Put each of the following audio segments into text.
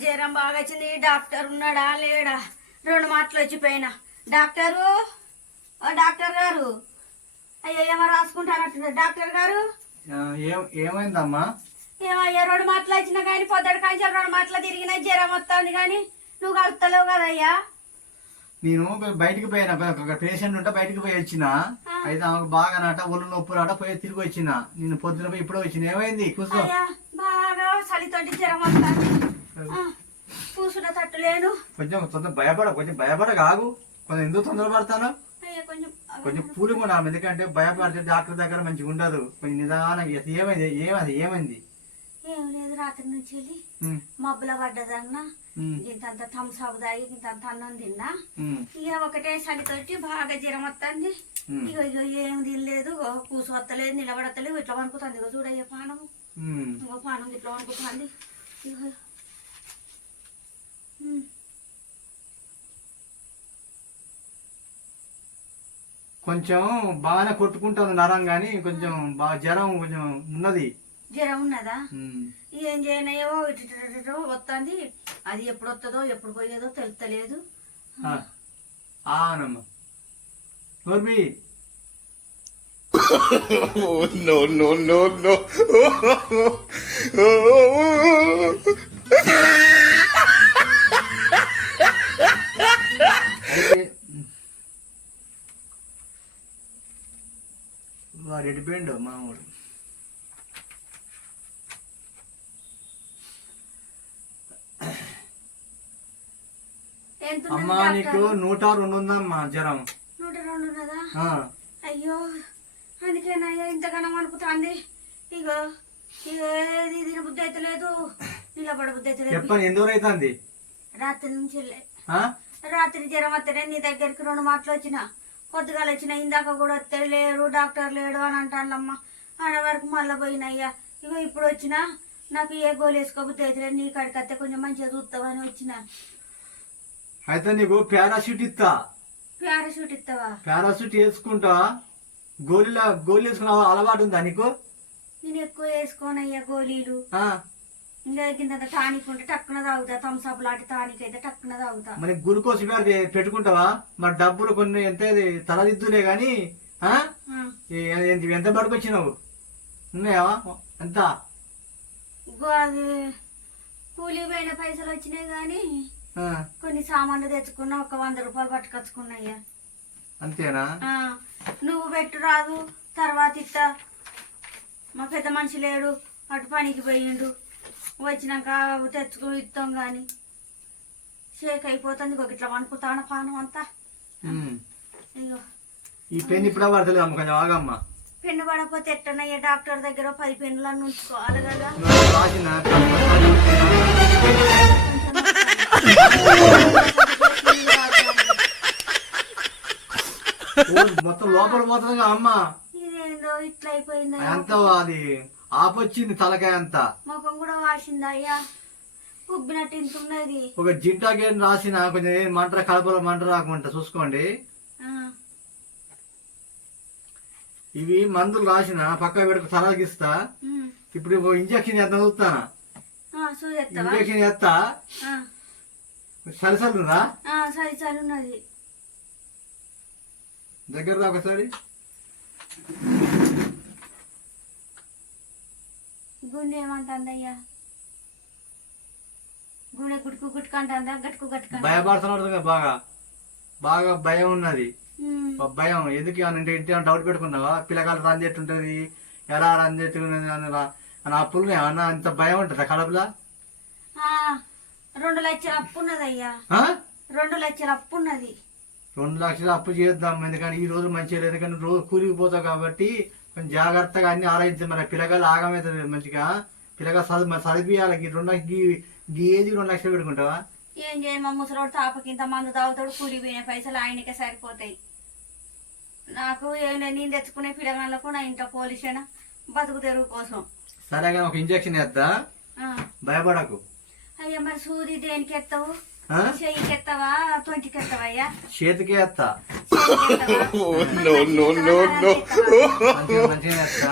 జ్వరం బాగా వచ్చింది. డాక్టర్ ఉన్నాడా లేడా? 2 మాటలు వచ్చిపోయినా. డాక్టరు, ఓ డాక్టర్ గారు, అయ్యో ఏమో రాసుకుంటానంటున్నారు. డాక్టర్ గారు ఏమైందమ్మా? ఏమయ్యా 2 మాటలు వచ్చినా కానీ పొద్దుడు కాంచాలు 2 మాటలు తిరిగినా జ్వరం వస్తుంది కానీ నువ్వు కలుపుతలేవు కదయ్యా. నేను బయటికి పోయినా, ఒక పేషెంట్ ఉంటే బయటికి పోయి వచ్చిన. అయితే ఆమెకు బాగా నాట ఒళ్ళు నొప్పులాట పోయి తిరిగి వచ్చిన. నేను పొద్దున పోయి ఇప్పుడే వచ్చిన. ఏమైంది? కూర్చో. బాగా చలితోటి జ్వరం వస్తుంది. కూర్చున్న తట్టులేను. కొంచెం భయపడ కాగు. కొంచెం ఎందుకు తొందర పడతాను? కొంచెం పూలు కూడా, ఎందుకంటే భయపడితే డాక్టర్ దగ్గర మంచిగా ఉండదు. కొంచెం నిదానంగా. ఏమైంది? ఏం లేదు, రాత్రి నుంచి వెళ్ళి మబ్బుల పడ్డదన్నా. ఇంతంత థమ్సాబ్ తాగి ఇంతంత అన్నం తిన్నా. ఇక ఒకటే చలితోటి బాగా జ్వరం వస్తుంది. ఇక ఏం తినలేదు, కూసు వస్తలేదు, నిలబడతలేదు, ఇట్లా వణుకుతుంది. ఇక చూడయ్యే పానము, ఇంకో పానం ఇట్లా వణుకుతుంది. కొంచెం బాగానే కొట్టుకుంటుంది నరం, గాని కొంచెం బాగా జ్వరం కొంచెం ఉన్నది. జ్వరం ఉన్నదా? ఏం చేయనయ్యో ఇటు వస్తుంది. అది ఎప్పుడు వస్తుందో ఎప్పుడు పోయేదో తెలుస్తలేదు. ఆనమ్మా నోర్మి. no, no, no, no. వాడు ఎడిపోయిండు మామూలు. అమ్మా నీకు 102 ఉందమ్మా జ్వరం. 102 ఉన్నదా? అయ్యో అందుకేనయ్యా ఇంతగానం అనుకుతుంది. ఇగో ఏది తిన బుద్ధి అయితే లేదు, నిలబడ బుద్ధి అయితే లేదు. చెప్పండి, ఎందుకు అవుతుంది? రాత్రి నుంచి రాత్రి జ్వరం వస్తేనే నీ దగ్గరికి 2 మాటలు వచ్చిన. పొద్దుగాల వచ్చిన, ఇందాక కూడా వస్తే లేరు, డాక్టర్ లేడు అని అంటానమ్మా. ఆడ వరకు మళ్ళీ పోయినయ్యా. ఇగో ఇప్పుడు వచ్చిన, నాకు ఏ గోలు వేసుకోబుద్ధి అయితే నీ కాడికి వస్తే కొంచెం మంచిగా చూస్తావని వచ్చిన. అయితే నీకు పారాషూట్ ఇస్తా. పారాషూట్ ఇస్తావా? పారాషూట్ వేసుకుంటా. గోళీలు వేసుకున్న అలవాటు ఉందా నీకు? నేను ఎక్కువ వేసుకోనయ్యా గోళీలు. ఇంకా కింద టానిక్ ఉంటే టక్కున తాగుతా. థమ్స్అప్ లాంటి టానిక్ అయితే టక్కున తాగుతా. మరి గ్లూకోజ్ పెట్టుకుంటావా? మరి డబ్బులు కొన్ని ఎంత తలదిద్దులే గాని ఎంత పడుకొచ్చినావు? ఉన్నాయా ఎంత? అది కూలీ పోయిన పైసలు వచ్చినాయి గాని కొన్ని సామాన్లు తెచ్చుకున్నా. ఒక 100 రూపాయలు పట్టుకొచ్చుకున్నాయ్యా. అంతేనా? నువ్వు పెట్టు రాదు, తర్వాత ఇస్తా. మా పెద్ద మనిషి లేడు, అటు పనికి పోయిండు. వచ్చినాక తెచ్చుకుని ఇస్తాం గాని షేక్ అయిపోతుంది. ఇంకొక ఇట్లా వణుకుతాను పానం అంతా. ఇగో ఈ పెన్ ఇప్పుడు పడతలేదు అమ్మ, కొంచెం ఆగమ్మా. పెన్ను పడకపోతే ఎట్టనయ్యా? డాక్టర్ దగ్గర 10 పెన్నులను ఉంచుకోవాలి కదా. మొత్తం లోపల పోతుంది అమ్మ. ఇదేందో ఇట్లా అయిపోయింది. అంత అది ఆపొచ్చింది తలకాయ అంతా. ముఖం కూడా వాసింది అయ్యా, ఉబ్బినట్టు ఇంతున్నది. ఒక జింటాకేం రాసిన కొంచెం మంట కడుపులో మంట రాకుండా చూసుకోండి. ఇవి మందులు రాసిన పక్క పెడుకు తలగిస్తా. ఇప్పుడు ఇంజక్షన్ చేద్దాం చూస్తానా? ఇంజక్షన్ చేస్తా. సరిసలురా సరిసలున్నది. దగ్గర రా ఒకసారి. గుండె ఏమంటుంది అయ్యా? గుండె గుట్టుకు గుట్టుకుంటుందా? గట్టుకు గట్టుకు భయపడుతున్నాడు. బాగా బాగా భయం ఉన్నది. భయం ఎందుకు అంటే ఇంటి డౌట్ పెట్టుకున్నావా? పిల్లకాయలు రంజెట్టుంటది, ఎలా రంజెట్టుకున్నది అని అప్పులు అన్న అంత భయం ఉంటుందా కడుపులా? 2 లక్షల అప్పు ఉన్నది అయ్యా. 2 లక్షల అప్పు ఉన్నది. 2 లక్షలు అప్పు చేద్దాం. ఎందుకంటే ఈ రోజు మంచిగా లేదు, ఎందుకంటే రోజు కూలికి పోతావు కాబట్టి కొంచెం జాగ్రత్తగా అన్ని ఆలోచించాలి. మరి పిల్లగాలు ఆగమవుతుంది మంచిగా. పిల్లగా చదివియాలి. 2 లక్షలు పెట్టుకుంటావా? ఏం చేయమా, ముసలోడు తాపకింత మందు తాగుతాడు, కూలిపోయిన పైసలు ఆయనకే సరిపోతాయి. నాకు నేను తెచ్చుకునే పిల్లగాళ్ళకు నా ఇంట్లో పోలీసేనా బతుకు తెరువు కోసం. సరేగా ఒక ఇంజక్షన్ వేస్తా, భయపడకు. అయ్యా మరి సూది దేనికి ఎత్తావు? చెయ్యికి ఎత్తావా, తొంటికి ఎత్తావా? అయ్యా చేతికి వేస్తా. మంచిగా వేస్తా.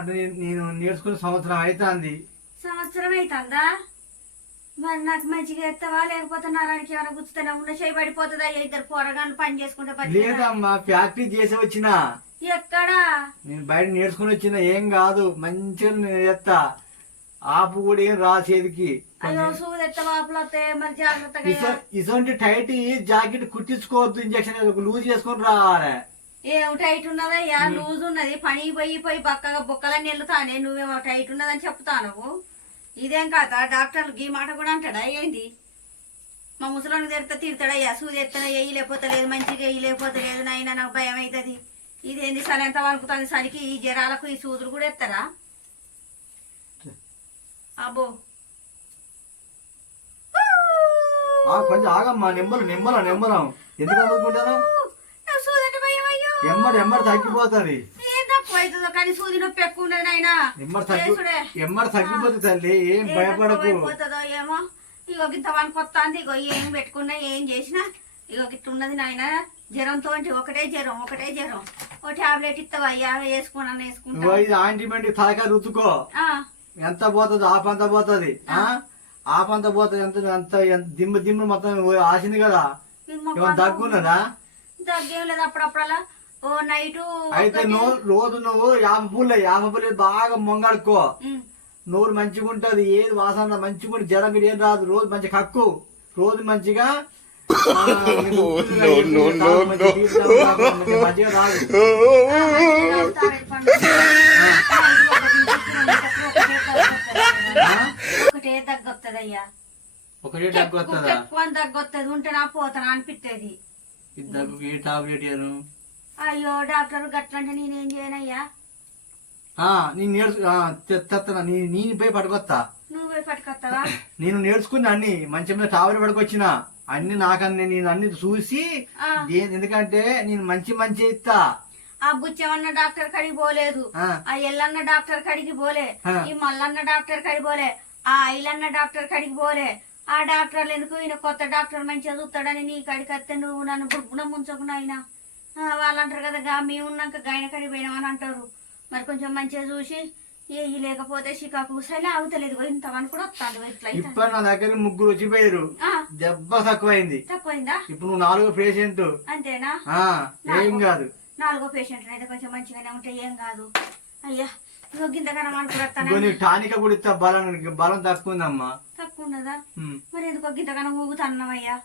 అంటే నేను నేర్చుకున్న సంవత్సరం అవుతుంది. సంవత్సరం అవుతుందా? మరి నాకు మంచిగా ఎత్తవా, లేకపోతే నరానికి ఏమైనా గుచ్చుతానే ఉన్న చేయి పడిపోతుందా? ఇద్దరు పోరగాళ్ళు పని చేసుకుంటే లేదమ్మా, ఫ్యాక్టరీ చేసి వచ్చిన. ఎక్కడా? నేను బయట నేర్చుకుని వచ్చిన. ఏం కాదు, మంచిగా నేను ఎత్తా. ఆపు కూడా ఏం రాసేదికి. అయ్యో సూది ఎత్తవాపులు వస్తాయి, మరి జాగ్రత్తగా. ఇటువంటి టైట్ జాకెట్ కుట్టించుకోవద్దు, ఇంజక్షన్ లూజ్ చేసుకొని రావాలి. ఏం టైట్ ఉన్నదయ్యా? లూజ్ ఉన్నది. పని పోయి బక్కగా బొక్కలన్నీ వెళ్తానే, నువ్వేమో టైట్ ఉన్నదని చెప్తాను. ఇదేం కాదా? డాక్టర్లు ఈ మాట కూడా అంటాడా ఏంటి? మా ముసలోని తిడతాడయ్యా, సూది ఎత్తన వేయి లేకపోతే లేదు, మంచిగా వేయి లేకపోతే లేదు, నాయన నాకు భయం అవుతుంది. ఇదేంది సరే ఎంత వణుకుతుంది సరికి, ఈ జ్వరాలకు ఈ సూదులు కూడా ఎత్తరా? అబ్బో కొంచెం ఆగమ్మా, నిమ్మలం ఎందుకు అనుకుంటాను? ఎమ్మడి తగ్గిపోతుంది. కానీ సూది నొప్పి ఎక్కువ ఉన్నది ఆయన. ఎమ్మడి తగ్గిపోతుంది తల్లి, ఏం భయపడకు. ఏమో ఇగో గింత వనుకొత్తాంది. ఇగో ఏం పెట్టుకున్నా ఏం చేసినా ఇగో గిట్ట ఉన్నది నాయన. జ్వరంతో ఒకటే జ్వరం. ఓ టాబ్లెట్ ఇస్తావయ్యా, వేసుకుంటా. ఇది ఆయింట్మెంట్ తలకాయ రుతుకో. ఎంత పోతుంది? ఆపంత పోతుంది. ఆపంత పోతుంది. ఎంత దిమ్మ మొత్తం ఆసింది కదా. దగ్గున్నదా? దగ్గేం లేదు. అప్పుడప్పుడలా ఓ నైట్ అయితే రోజు నువ్వు 50 పుల్ల బాగా మొంగడుకో. నోరు మంచిగా ఉంటది, ఏది వాసన మంచిగా ఉంటే జ్వరం మీరు ఏం రాదు. రోజు మంచిగా కక్కు, రోజు మంచిగా మంచిగా రాదు. ఒకటే దగ్గొత్తదయ్యా. ఒకటే దగ్గొత్తదా? ఎక్కువ దగ్గొత్తది. ఉంటే నా పోతానా అనిపిస్తుంది. దగ్గుకి ఏ టాబ్లెట్ ఇయ్యను? అయ్యో డాక్టర్ గట్లంటే నేనేం చేయనయ్యా? నేను నేర్చుకున్నా. నేను పోయి పట్టుకొస్తా. నువ్వు పోయి పట్టుకొస్తావా? నేను నేర్చుకున్నా అన్ని. మంచి టాబ్లెట్ పట్టుకొచ్చిన అన్ని. నాకన్నీ నేను అన్ని చూసి, ఎందుకంటే నేను మంచి ఇస్తా. ఆ బుచ్చమన్న డాక్టర్ కడిగి పోలేదు, ఆ ఎల్లన్న డాక్టర్ కడిగి పోలే, ఈ మల్లన్న డాక్టర్ కడిగి పోలే, ఆ ఐలన్న డాక్టర్ కడిగి పోలే. ఆ డాక్టర్లు ఎందుకు? ఈయన కొత్త డాక్టర్ మంచిగా చూస్తాడని నీ కడికి వస్తే నువ్వు నన్ను బుర్గున ముంచకుండా అయినా. వాళ్ళు అంటారు కదా, మేము ఉన్నాక గాయన కడిగి పోయినామని అంటారు. మరి కొంచెం మంచిగా చూసి ఏ లేకపోతే షికాకు సరే ఆగుతలేదు. ఇంత కూడా వస్తాడు. ఇట్లా ఇప్పుడు నా దగ్గర 3 వచ్చిపోయారు. దెబ్బ తక్కువైందా? ఇప్పుడు నువ్వు 4వ పేషెంట్. అంతేనా? ఏం కాదు. 4వ పేషెంట్ అయితే కొంచెం మంచిగానే ఉంటే ఏం కాదు. అయ్యా గింతగానం అనుకుంటాను. టానిక కూడా ఇస్తా. బలం తక్కువ ఉందమ్మా. తక్కువ ఉన్నదా? మరి ఎందుకో గింతగానం ఊగుతున్నావయ్యా?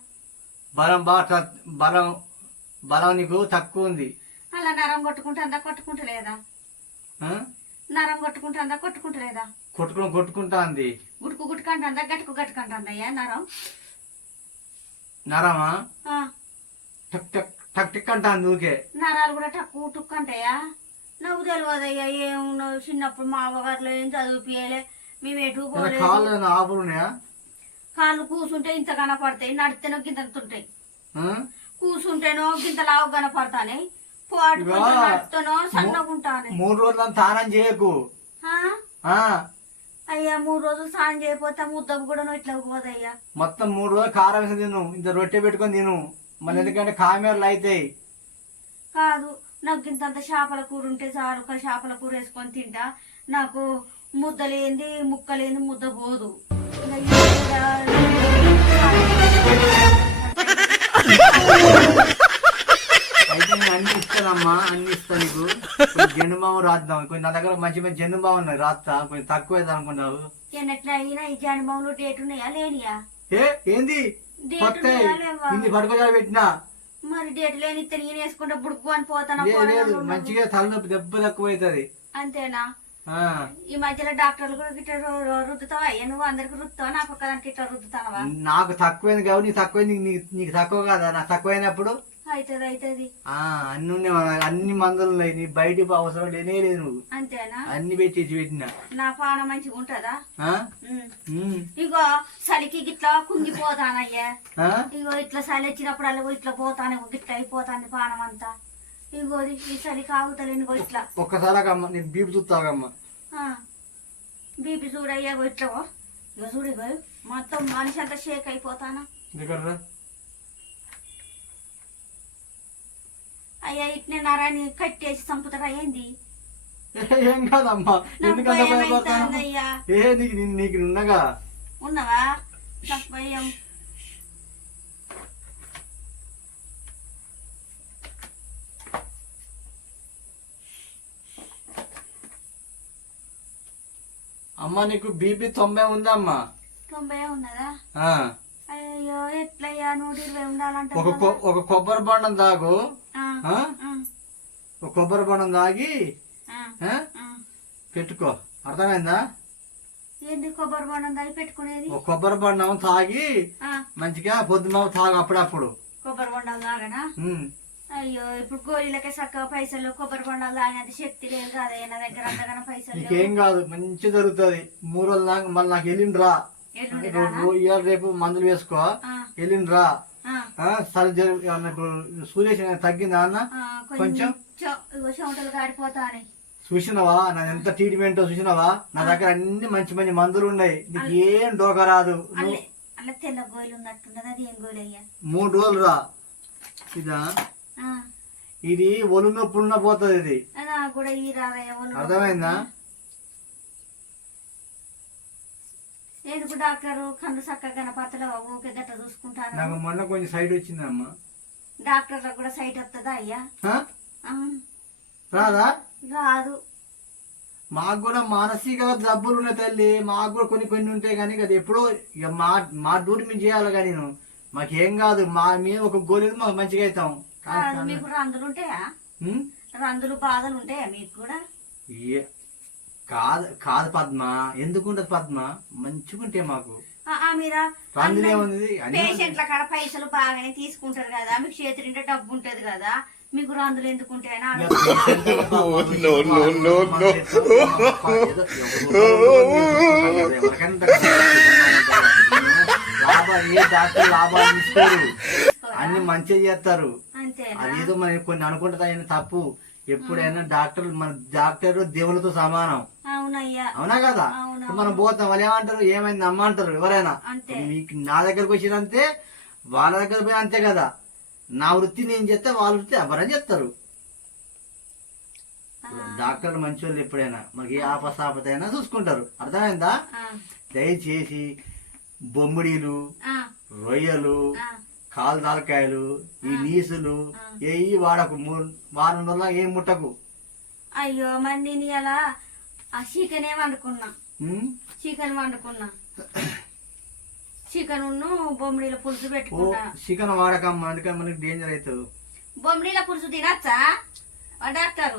బలం నీకు తక్కువ ఉంది. అలా నరం కొట్టుకుంటుందా కొట్టుకుంటలేదా? నరం కొట్టుకుంటలేదా? కొట్టుకుంటా అంది. గుట్టుకుంటుందా గట్టుకుంటుందయ్యా నరం? నరమా టక్ టిక్ అంటా ఊకే. నరాలు కూడా టక్కు టుక్కు అంటాయా? నాకు తెలియదయ్యా. ఏమున్నావు చిన్నప్పుడు మా అవ్వగారులో ఏం చదివిపియలే, మేము ఎటు పోలేదు. కాళ్ళు కూసుంటే ఇంత కనపడతాయి, నడితేనో గింతంతుంటాయి. కూసుంటేనో గింత లావు కనపడతానే, నడుతానో సన్నగుంటానే. 3 రోజులు స్నానం చేయకు. అయ్యా 3 రోజులు స్నానం చేయకపోతే ముద్దకు కూడా ఇట్లా పోదయ్యా. మొత్తం 3 రోజులు కారం వేసి తిను, ఇంత రొట్టె పెట్టుకొని తిను. మళ్ళీ ఎందుకంటే కామెర్లు అవుతాయి. కాదు, నాకు ఇంతంత చేపల కూర ఉంటే చాలు. చేపల కూర వేసుకొని తింటా. నాకు ముద్దలేంది ముక్కలేంది ముద్ద పోదు. అయితే నేను అన్ని ఇస్తానమ్మా, అన్ని ఇస్తా నీకు. జెండు బాము రాద్దాం. కొంచెం నా దగ్గర మంచి జెండు బాము ఉన్నాయి, రాస్తా. కొంచెం తక్కువ అవుతుంది అనుకుంటావు. ఎట్లా అయినా ఈ జెండు బాములు డేట్ ఉన్నాయా లేనియా? ఏంది కొత్త ఇన్ని పట్టుకోజాలు పెట్టినా? మరి డేట్ లేని తిరిగి వేసుకుంటే బుడుకు అని పోతాను. మంచిగా తలనొప్పి దెబ్బ తక్కువ అవుతుంది. అంతేనా? ఈ మధ్యలో డాక్టర్లు కూడా గిట్ట రుద్దుతావా? నువ్వు అందరికి రుద్దుతావా? నాకు ఒక్కదానికి ఇట్లా రుద్దుతావా? నాకు తక్కువైంది కాబట్టి నీకు తక్కువైంది. నీకు తక్కువ కదా, నాకు తక్కువైనప్పుడు అవుతుంది. అన్ని మందులు ఉన్నాయి. నీ బయట అవసరం లేనే లేదు. నువ్వు అంతేనా? అన్ని పెట్టేసి పెట్టినా. నా పానం మంచిగా ఉంటదా? ఇగో చలికి గిట్లా కుంగిపోతానయ్యా. ఇగో ఇట్లా చలి వచ్చినప్పుడు అలా ఇట్లా పోతాను, గిట్లా అయిపోతాను పానం అంతా. ఇగో ఈ చలి కాగుతలేను. ఇట్లా ఒక్కసారి నీకు బీపీ చూస్తావమ్మా. బీపీ చూడయ్యా. ఇట్లా ఇగో చూడు, ఇగో మొత్తం మనిషి అంతా షేక్ అయిపోతానా. అయ్యా ఇట్నే నరాన్ని కట్టేసి చంపుతారా ఏంది? ఏం కాదమ్మా, నాకు ఎందుకంత భయం భయపడతాను? అవుతుందయ్యా. నీకు ఉన్నగా ఉన్నవా? నాకు భయం. అమ్మ నీకు బీపీ 90 ఉందమ్మా. 90 ఉన్నదా? ఆ. అయ్యో ఎట్లయ్యా, 120 ఉండాలంట. ఒక కొబ్బరి బొండం తాగు. ఆ, ఆ? ఆ, ఒక కొబ్బరి బొండం తాగి ఆ, ఆ? ఆ. పెట్టుకో, అర్థమైందా? ఏంది కొబ్బరి బొండం దాగి పెట్టుకునేది? ఒక కొబ్బరి బొండం తాగి ఆ, మంచిగా పొద్దున తాగు అప్పుడప్పుడు. కొబ్బరి బొండాలు తాగనా? ఉమ్. అయ్యో ఇప్పుడు గోళీలకే చక్కగా పైసలు, కొబ్బరి బొండాలు తాగినంత శక్తి లేదు కదా నా దగ్గర, అంతగానో పైసలు లేవు. నీకేం కాదు, మంచి జరుగుతుంది. 3 రోజులు దాకా మళ్ళీ నాకు వెళ్ళింది రా. ఎల్లుండి రానా? ఇవాళ రేపు మందులు వేసుకో, ఆ, వెళ్ళింది రా. ఆ, సర్జరీ ఇప్పుడు సూర్యేష్ తగ్గిందా అన్న? ఆ, కొంచెం ఇగో చెమటలు కాడిపోతాని. చూసినవా నా ఎంత ట్రీట్మెంట్ చూసినవా? నా దగ్గర అన్ని మంచి మంచి మందులు ఉన్నాయి, నీకు ఏం డోకా రాదు. అల్లే అల్ల తెల్ల గోయలు ఉన్నట్టున్నది, అది ఏం గోలయ్యా? 3 రోజులు రా. ఇదా ఆ, ఇది ఒళ్ళు నొప్పులున్న పోతుంది ఇది, నాకు కూడా ఈ రాదయ్యా ఒళ్ళు. అర్థమైందా? ఎందుకు డాక్టరు కన్ను చక్కగా కనపత్తలో ఊకే గట్ట చూసుకుంటాను. నాకు మొన్న కొంచెం సైడ్ వచ్చిందమ్మా. డాక్టర్లకు కూడా సైట్ వస్తుందా అయ్యా? ఆ? ఆ, రాదా? రాదు. మాకు కూడా మానసిక జబ్బులు ఉన్నాయి తల్లి, మాకు కూడా కొన్ని కొన్ని ఉంటాయి. కానీ అది ఎప్పుడో ఇక మా డ్యూటీ మేము చేయాలి. కానీ నేను మాకేం కాదు, మా మీద ఒక గోలేదు మాకు మంచిగా అవుతాం. కాదు, మీకు రందులు ఉంటాయా? ఉం? రందులు బాధలు ఉంటాయా మీకు కూడా? కాదు కాదు పద్మ, ఎందుకుంటది పద్మ? మంచిగుంటే మాకు మీరా రందులేముంది. పేషెంట్ల కాడ పైసలు బాగానే తీసుకుంటారు కదా, మీకు చేతి నిండా డబ్బు ఉంటది కదా, మీకు రందులు ఎందుకుంటాయని లాభాలు తీసుకోరు, అన్ని మంచిగా చేస్తారు. అంతే. అదేదో మనం కొన్ని అనుకుంటాయని తప్పు. ఎప్పుడైనా డాక్టర్ దేవులతో సమానం. అవునయ్యా. అవునా కదా? మనం పోతాం, వాళ్ళు ఏమంటారు, ఏమైంది అమ్మ అంటారు ఎవరైనా. నా దగ్గరకు వచ్చినంతే వాళ్ళ దగ్గర పోయి అంతే కదా. నా వృత్తి నేను చేస్తే వాళ్ళ వృత్తి ఎవరని చెప్తారు. డాక్టర్లు మంచి వాళ్ళు ఎప్పుడైనా మనకి ఏ ఆపసాపత అయినా చూసుకుంటారు, అర్థమైందా? దయచేసి బొమ్మిడీలు, రొయ్యలు, కాలు తలకాయలు, ఈ నీసులు ఏవి వాడకు. 3 రోజుల ఏం ముట్టకు. అయ్యో మరి నేను ఇలా చికెన్ వండుకున్నా, చికెన్ వండుకున్నా, చికెన్ బొమ్మిడీల పులుసు పెట్టుకున్నా. చికెన్ వాడకమ్మా, అందుకని మనకి డేంజర్ అవుతుంది. బొమ్మిడీల పులుసు తినచ్చా డాక్టర్?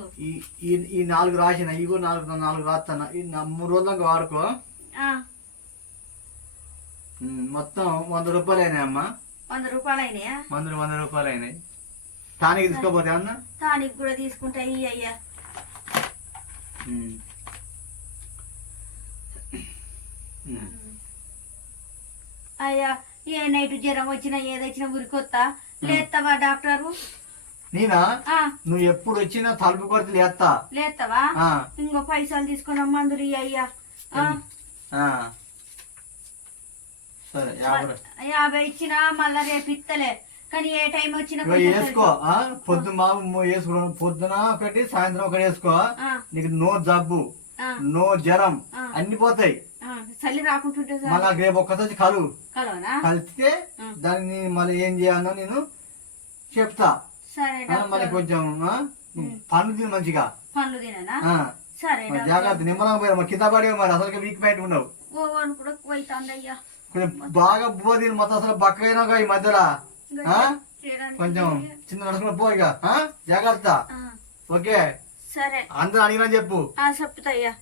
ఈ 4 రాసిన, ఇగో 4 రాస్తాను. ఈ 3 రోజుల దాకా వాడుకో. మొత్తం 100 రూపాయలు అయినాయి అమ్మా. 100 రూపాయలు అయినాయా? 100 రూపాయలు అయినాయి. టానిక్ తీసుకోపోతే అన్న? టానిక్ కూడా తీసుకుంటా. అయ్యా అయ్యా, ఏ నైట్ జ్వరం వచ్చినా ఏదొచ్చినా ఉరికొత్తా లేస్తావా డాక్టరు? నేనా? నువ్వు ఎప్పుడు వచ్చినా తలుపు కొడితే లేస్తా. లేస్తావా? ఇంకో పైసలు తీసుకున్నా మందులు అయ్యా. సరే 50 ఇచ్చినా మళ్ళా రేపు ఇస్తలే, కానీ ఏ టైం వచ్చినా వేసుకో. పొద్దున ఒకటి సాయంత్రం ఒకటి వేసుకో. నీకు నో జబ్బు, నో జ్వరం అన్ని పోతాయి. చలి రాకుంటుంటే మళ్ళా రేపు ఒక్కసారి కలిస్తే దాన్ని మళ్ళీ ఏం చేయాలో నేను చెప్తా. మళ్ళీ కొంచెం పండ్లు తిని మంచిగా. పండ్లు తినా? సరే జాగ్రత్త, నిమ్మలం పోయి కింద పడి మరి అసలు వీక్ పాయింట్ ఉండవు. కొంచెం బాగా బువ్వ తిని మొత్తం అసలు బక్కగా ఈ మధ్యలో కొంచెం చిన్న నడుచుకుని పో ఇక. జాగ్రత్త. ఓకే, సరే అందరూ అడిగినా చెప్పు. చెప్తాయ్యా.